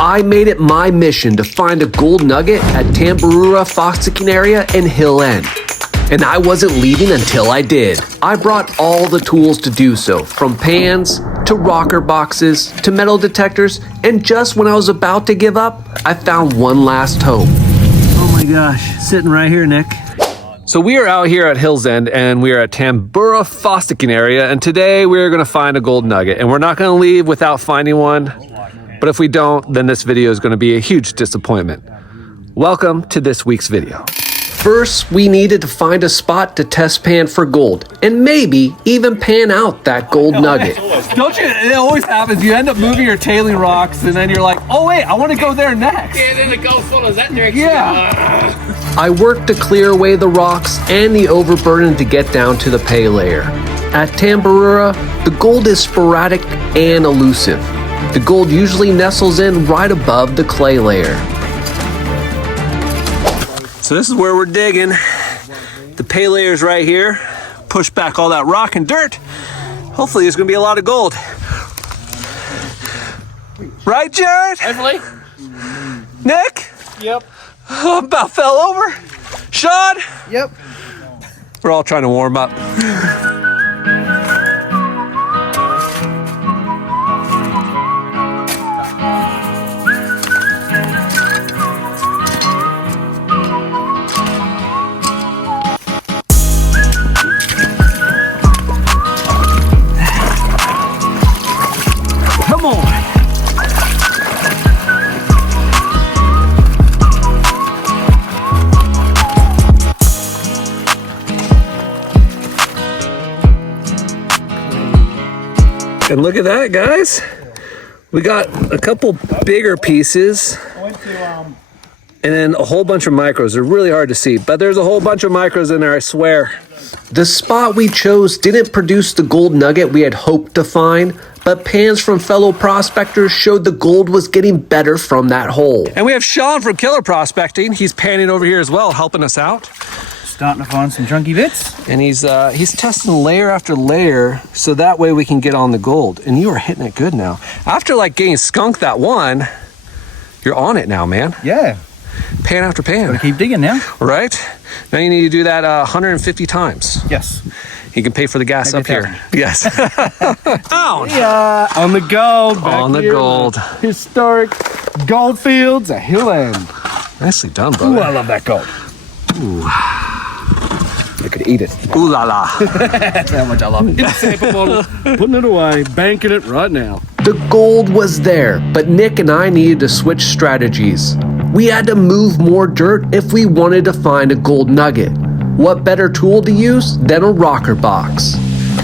I made it my mission to find a gold nugget at Tambaroora Fossicking Area in Hill End. And I wasn't leaving until I did. I brought all the tools to do so, from pans to rocker boxes to metal detectors, and just when I was about to give up, I found one last hope. Oh my gosh, sitting right here, Nick. So we are out here at Hill's End, and we are at Tambaroora Fossicking Area, and today we're gonna find a gold nugget, and we're not gonna leave without finding one, but if we don't, then this video is gonna be a huge disappointment. Welcome to this week's video. First, we needed to find a spot to test pan for gold, and maybe even pan out that gold nugget. Don't you, it always happens, you end up moving your tailing rocks, and then you're like, oh wait, I wanna go there next. Yeah, then the gold follows that direction. Yeah. I worked to clear away the rocks and the overburden to get down to the pay layer. At Tambaroora, the gold is sporadic and elusive. The gold usually nestles in right above the clay layer. So this is where we're digging. The pay layer's right here. Push back all that rock and dirt. Hopefully there's gonna be a lot of gold. Right, Jared? Hopefully. Nick? Yep. Oh, about fell over. Sean? Yep. We're all trying to warm up. Come on. And look at that, guys. We got a couple bigger pieces and then a whole bunch of micros. They're really hard to see, but there's a whole bunch of micros in there, I swear. The spot we chose didn't produce the gold nugget we had hoped to find, but pans from fellow prospectors showed the gold was getting better from that hole. And we have Sean from Killer Prospecting. He's panning over here as well, helping us out. Starting to find some chunky bits. And he's testing layer after layer so that way we can get on the gold. And you are hitting it good now. After like getting skunked that one, you're on it now, man. Yeah. Pan after pan. Gotta keep digging now. Right? Now you need to do that 150 times. Yes. You can pay for the gas Maybe up here. 1,000. Yes. Down. Yeah, on the gold. Back On the here, gold. Historic gold fields at Hill End. Nicely done, Ooh, brother. I love that gold. I could eat it. Ooh la la. That's how much I love it. Sample bottle, putting it away, banking it right now. The gold was there, but Nick and I needed to switch strategies. We had to move more dirt if we wanted to find a gold nugget. What better tool to use than a rocker box?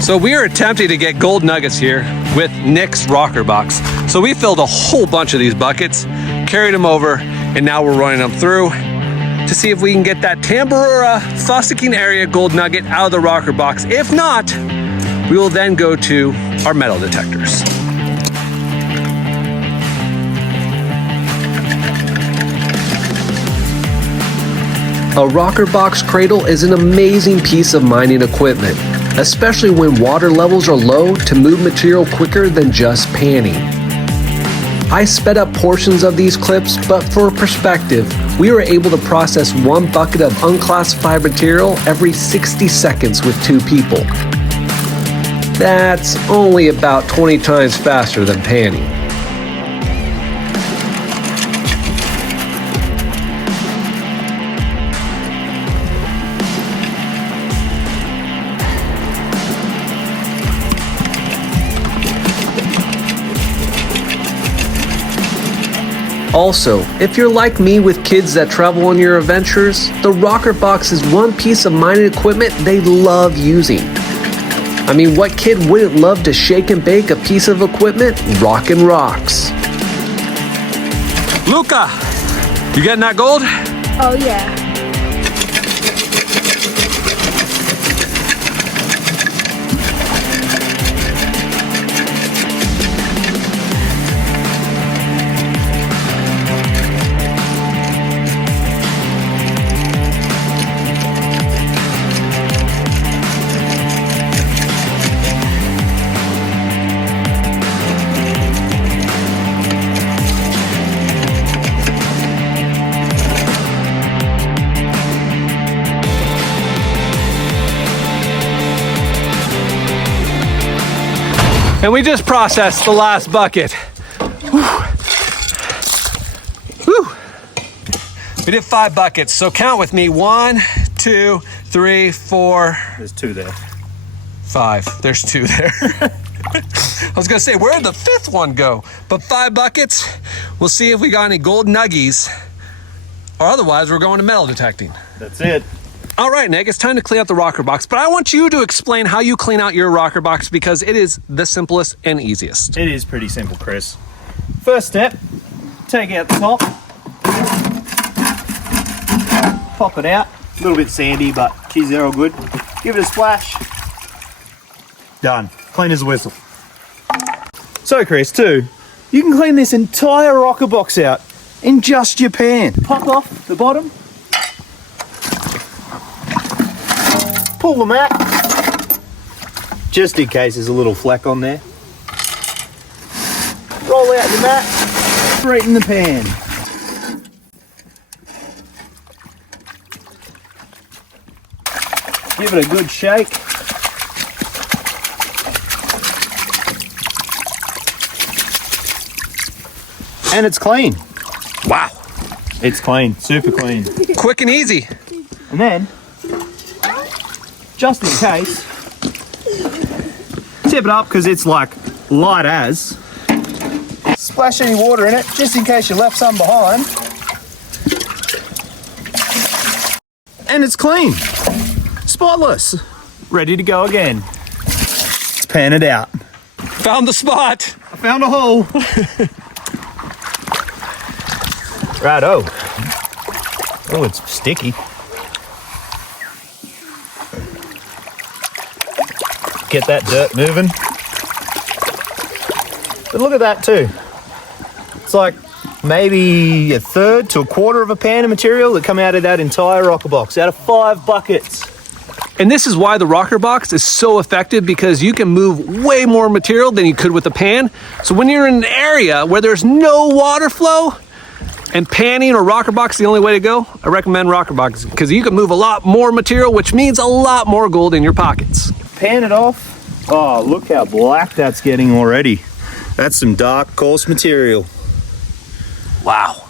So we are attempting to get gold nuggets here with Nick's rocker box. So we filled a whole bunch of these buckets, carried them over, and now we're running them through to see if we can get that Tambaroora Fossicking Area gold nugget out of the rocker box. If not, we will then go to our metal detectors. A rocker box cradle is an amazing piece of mining equipment, especially when water levels are low to move material quicker than just panning. I sped up portions of these clips, but for perspective, we were able to process one bucket of unclassified material every 60 seconds with 2 people. That's only about 20 times faster than panning. Also, if you're like me with kids that travel on your adventures, the rocker box is one piece of mining equipment they love using. I mean, what kid wouldn't love to shake and bake a piece of equipment rockin' rocks? Luca, you getting that gold? Oh yeah. And we just processed the last bucket. Whew. Whew. We did 5 buckets, so count with me. 1, 2, 3, 4. There's 2 there. 5. There's 2 there. I was gonna say, where'd the 5th one go? But 5 buckets. We'll see if we got any gold nuggies, or otherwise we're going to metal detecting. That's it. All right, Nick, it's time to clean out the rocker box, but I want you to explain how you clean out your rocker box because it is the simplest and easiest. It is pretty simple, Chris. First step, take out the top, pop it out. A little bit sandy, but geez, they're all good. Give it a splash. Done. Clean as a whistle. So, Chris, too, you can clean this entire rocker box out in just your pan. Pop off the bottom. Pull them out, just in case there's a little fleck on there. Roll out the mat, straight in the pan. Give it a good shake. And it's clean. Wow. It's clean, super clean. Quick and easy. And then, just in case, tip it up because it's like light as. Splash any water in it just in case you left some behind. And it's clean, spotless, ready to go again. Let's pan it out. Found the spot. I found a hole. Righto. Oh, it's sticky. Get that dirt moving. But look at that too. It's like maybe 1/3 to 1/4 of a pan of material that come out of that entire rocker box, out of 5 buckets. And this is why the rocker box is so effective, because you can move way more material than you could with a pan. So when you're in an area where there's no water flow and panning or rocker box is the only way to go, I recommend rocker box because you can move a lot more material, which means a lot more gold in your pockets. Pan it off. Oh, look how black that's getting already. That's some dark, coarse material. Wow.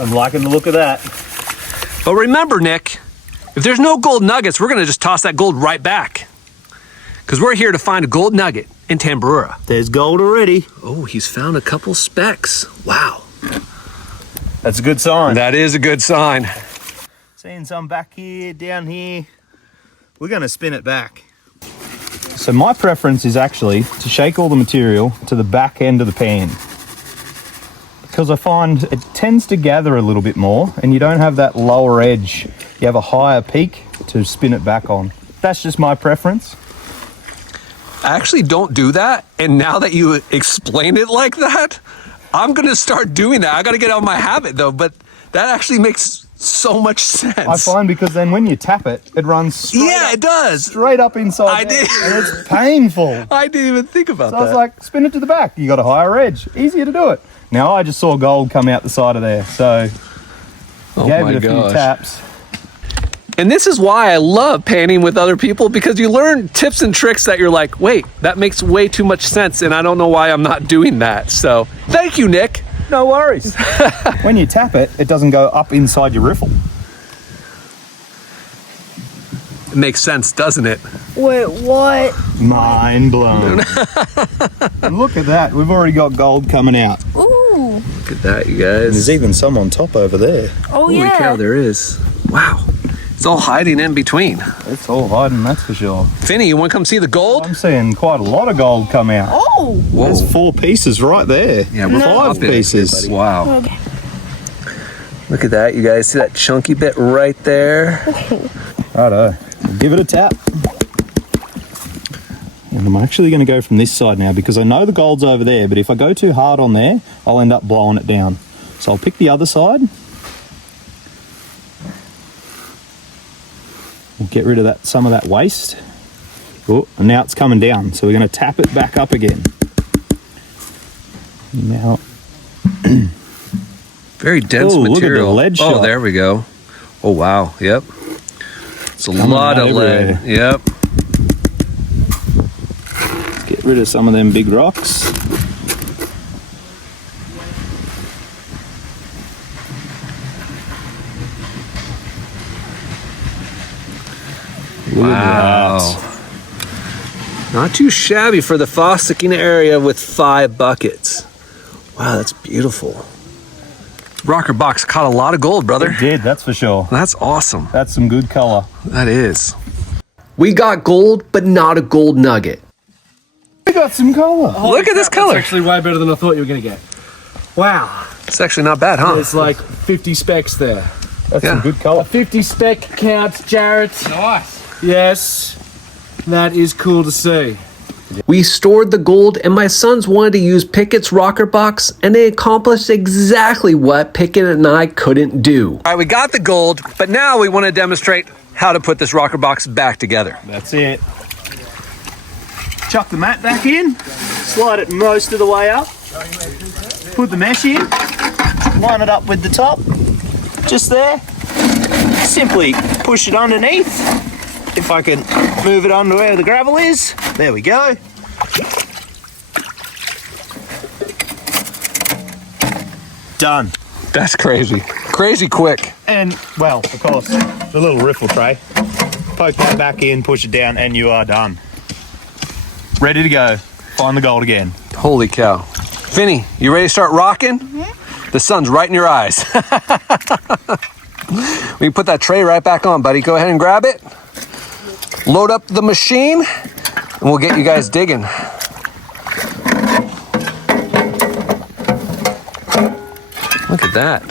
I'm liking the look of that. But remember, Nick, if there's no gold nuggets, we're gonna just toss that gold right back, because we're here to find a gold nugget in Tambaroora. There's gold already. Oh, he's found a couple specks. Wow. That's a good sign. That is a good sign. Seeing some back here, down here. We're gonna spin it back. So my preference is actually to shake all the material to the back end of the pan, because I find it tends to gather a little bit more and you don't have that lower edge. You have a higher peak to spin it back on. That's just my preference. I actually don't do that, and now that you explained it like that, I'm gonna start doing that. I gotta get out of my habit though, but that actually makes so much sense. I find because then when you tap it, it runs straight up inside. I there, did. and it's painful. I didn't even think about So that. I was like, spin it to the back. You got a higher edge. Easier to do it. Now I just saw gold come out the side of there, so gave it a few taps. And this is why I love panning with other people, because you learn tips and tricks that you're like, wait, that makes way too much sense, and I don't know why I'm not doing that. So thank you, Nick. No worries. When you tap it, it doesn't go up inside your riffle. It makes sense, doesn't it? Wait, what? Mind blown. And look at that. We've already got gold coming out. Ooh. Look at that, you guys. There's even some on top over there. Oh, Holy yeah. cow, there is. Wow. It's all hiding in between. It's all hiding, that's for sure. Finny, you want to come see the gold? I'm seeing quite a lot of gold come out. Oh. Whoa. There's 4 pieces right there. Yeah, we're 5 pieces. Wow. Okay. Look at that, you guys. See that chunky bit right there? Righto. Give it a tap. And I'm actually going to go from this side now because I know the gold's over there, but if I go too hard on there, I'll end up blowing it down. So I'll pick the other side. We'll get rid of that, some of that waste. Oh, and now it's coming down, so we're going to tap it back up again. Now, Very dense Ooh, look at the material. lead Oh, shot. there we go. Oh, wow. Yep. It's a Coming lot out of lead. everywhere. Yep. rid of some of them big rocks. Wow. Not too shabby for the Fossicking area with 5 buckets. Wow, that's beautiful. Rocker box caught a lot of gold, brother. It did, that's for sure. That's awesome. That's some good color. That is. We got gold, but not a gold nugget. We got some color. Look at this color. It's actually way better than I thought you were going to get. Wow. It's actually not bad, huh? There's like 50 specks there. That's Yeah. some good color. 50 speck count, Jarrett. Nice. Yes. That is cool to see. We stored the gold, and my sons wanted to use Pickett's rocker box, and they accomplished exactly what Pickett and I couldn't do. All right, we got the gold, but now we want to demonstrate how to put this rocker box back together. That's it. Chuck the mat back in, slide it most of the way up, put the mesh in, line it up with the top, just there. Simply push it underneath. If I can move it under where the gravel is, there we go. Done. That's crazy. Crazy quick. And, well, of course, the little riffle tray. Poke that back in, push it down, and you are done. Ready to go. Find the gold again. Holy cow. Finny, you ready to start rocking? Mm-hmm. The sun's right in your eyes. We can put that tray right back on, buddy. Go ahead and grab it. Load up the machine, and we'll get you guys digging. Look at that.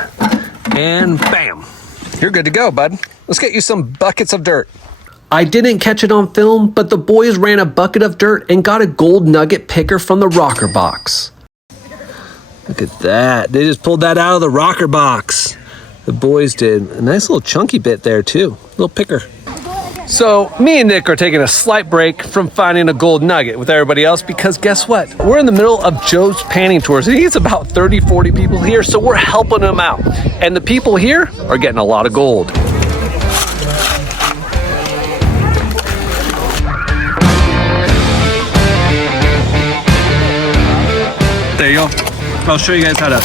And bam. You're good to go, bud. Let's get you some buckets of dirt. I didn't catch it on film, but the boys ran a bucket of dirt and got a gold nugget picker from the rocker box. Look at that. They just pulled that out of the rocker box. The boys did. A nice little chunky bit there, too. Little picker. So me and Nick are taking a slight break from finding a gold nugget with everybody else because guess what? We're in the middle of Jhob's panning tours. He's about 30, 40 people here, so we're helping him out. And the people here are getting a lot of gold. There you go. I'll show you guys how to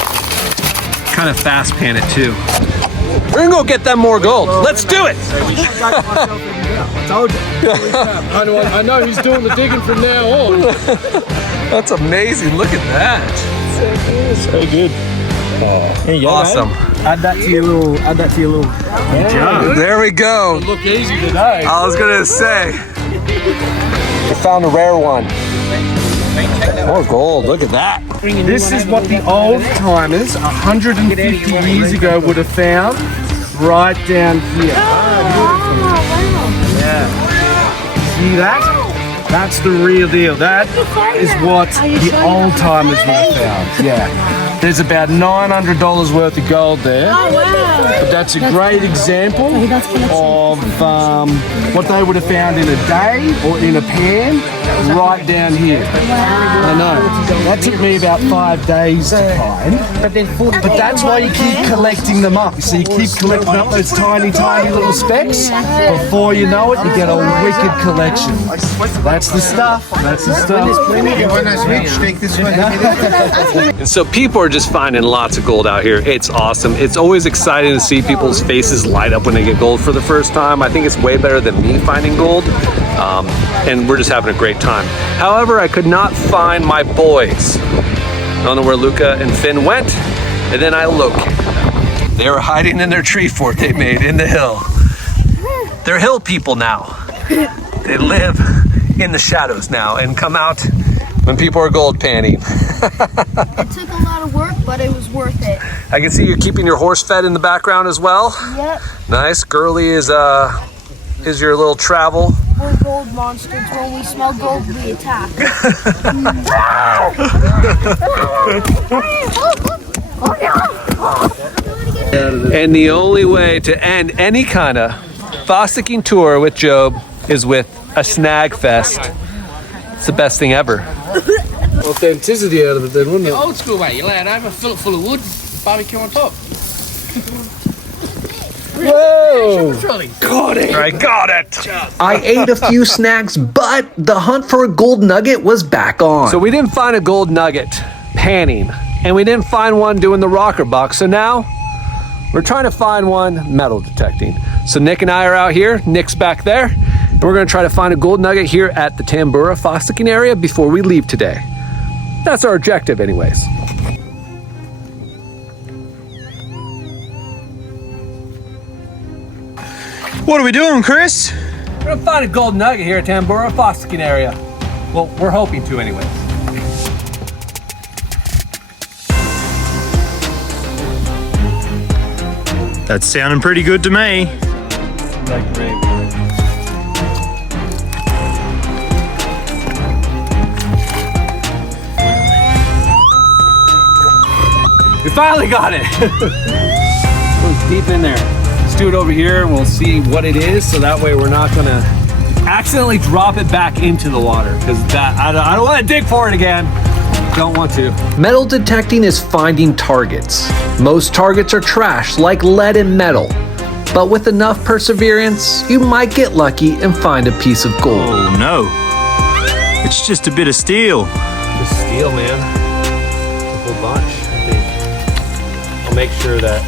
kind of fast pan it too. We're gonna go get them more gold. Let's do it. I told you. I know he's doing the digging from now on. That's amazing. Look at that. So good. There you go, Awesome. mate. Add that to your little. jar. There we go. Look easy today. I was gonna say. We found a rare one. More gold. Look at that. This is what the old timers 150 years ago would have found right down here. Yeah. See that? That's the real deal. That is what the old timers would have found. Yeah. There's about $900 worth of gold there. But that's a great example of what they would have found in a day or in a pan right down here. I know. That took me about 5 days to find. But that's why you keep collecting them up. So you keep collecting up those tiny, tiny little specks. Before you know it, you get a wicked collection. That's the stuff. That's the stuff. And so people are just finding lots of gold out here. It's awesome. It's always exciting to see people's faces light up when they get gold for the first time. I think it's way better than me finding gold. And we're just having a great time. However, I could not find my boys. I don't know where Luca and Finn went. And then I located them. They were hiding in their tree fort they made in the hill. They're hill people now. They live in the shadows now and come out when people are gold panning. It took a lot of work, but it was worth it. I can see you're keeping your horse fed in the background as well. Yep. Nice. Girly is your little travel. We're gold monsters. When we smell gold, we attack. And the only way to end any kind of fossicking tour with Jhob is with a snag fest. It's the best thing ever. Authenticity out of it then, wouldn't it? Old school way, you lay it over, fill it full of wood, barbecue on top. Whoa! Got it. I got it. I ate a few snacks, but the hunt for a gold nugget was back on. So we didn't find a gold nugget panning, and we didn't find one doing the rocker box. So now we're trying to find one metal detecting. So Nick and I are out here. Nick's back there. And we're going to try to find a gold nugget here at the Tambaroora Fossicking Area before we leave today. That's our objective anyways. What are we doing, Chris? We're going to find a gold nugget here at Tambaroora Fossicking Area. Well, we're hoping to anyways. That's sounding pretty good to me. Like great. We finally got it. It was deep in there. Let's do it over here and we'll see what it is, so that way we're not gonna accidentally drop it back into the water, because that I don't want to dig for it again. Don't want to. Metal detecting is finding targets. Most targets are trash, like lead and metal. But with enough perseverance, you might get lucky and find a piece of gold. Oh no. It's just a bit of steel. Just steel, man. A whole bunch, I think. I'll make sure that.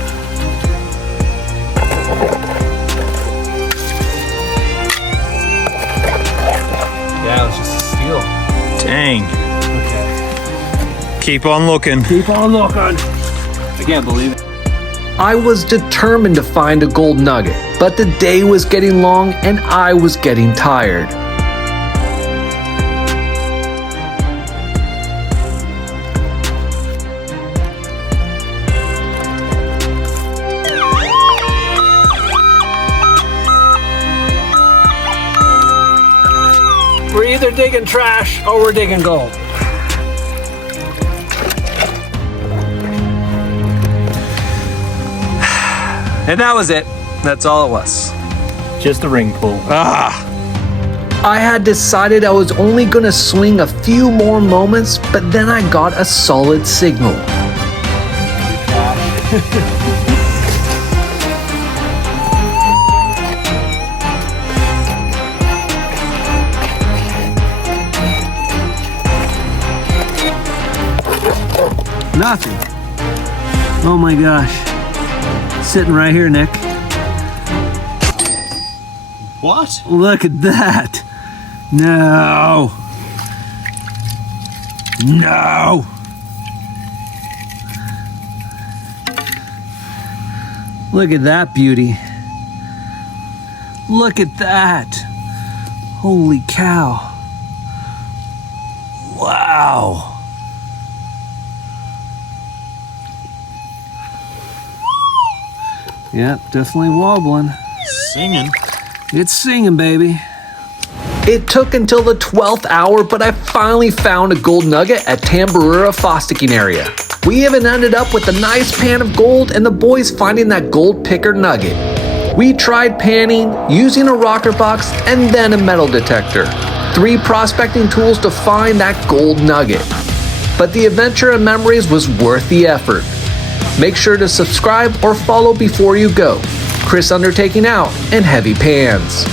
Yeah, it's just steel. Dang. Okay. Keep on looking. Keep on looking. I can't believe it. I was determined to find a gold nugget, but the day was getting long and I was getting tired. We're either digging trash or we're digging gold. And that was it. That's all it was. Just a ring pull. I had decided I was only gonna swing a few more moments, but then I got a solid signal. Nothing. Oh my gosh. Sitting right here, Nick. What? Look at that. No. No. Look at that beauty. Look at that. Holy cow. Wow. Yep, definitely wobbling. Singing. It's singing, baby. It took until the 12th hour, but I finally found a gold nugget at Tambaroora Fossicking Area. We even ended up with a nice pan of gold and the boys finding that gold picker nugget. We tried panning, using a rocker box, and then a metal detector. 3 prospecting tools to find that gold nugget. But the adventure and memories was worth the effort. Make sure to subscribe or follow before you go. Chrisundertaking out and heavy pans.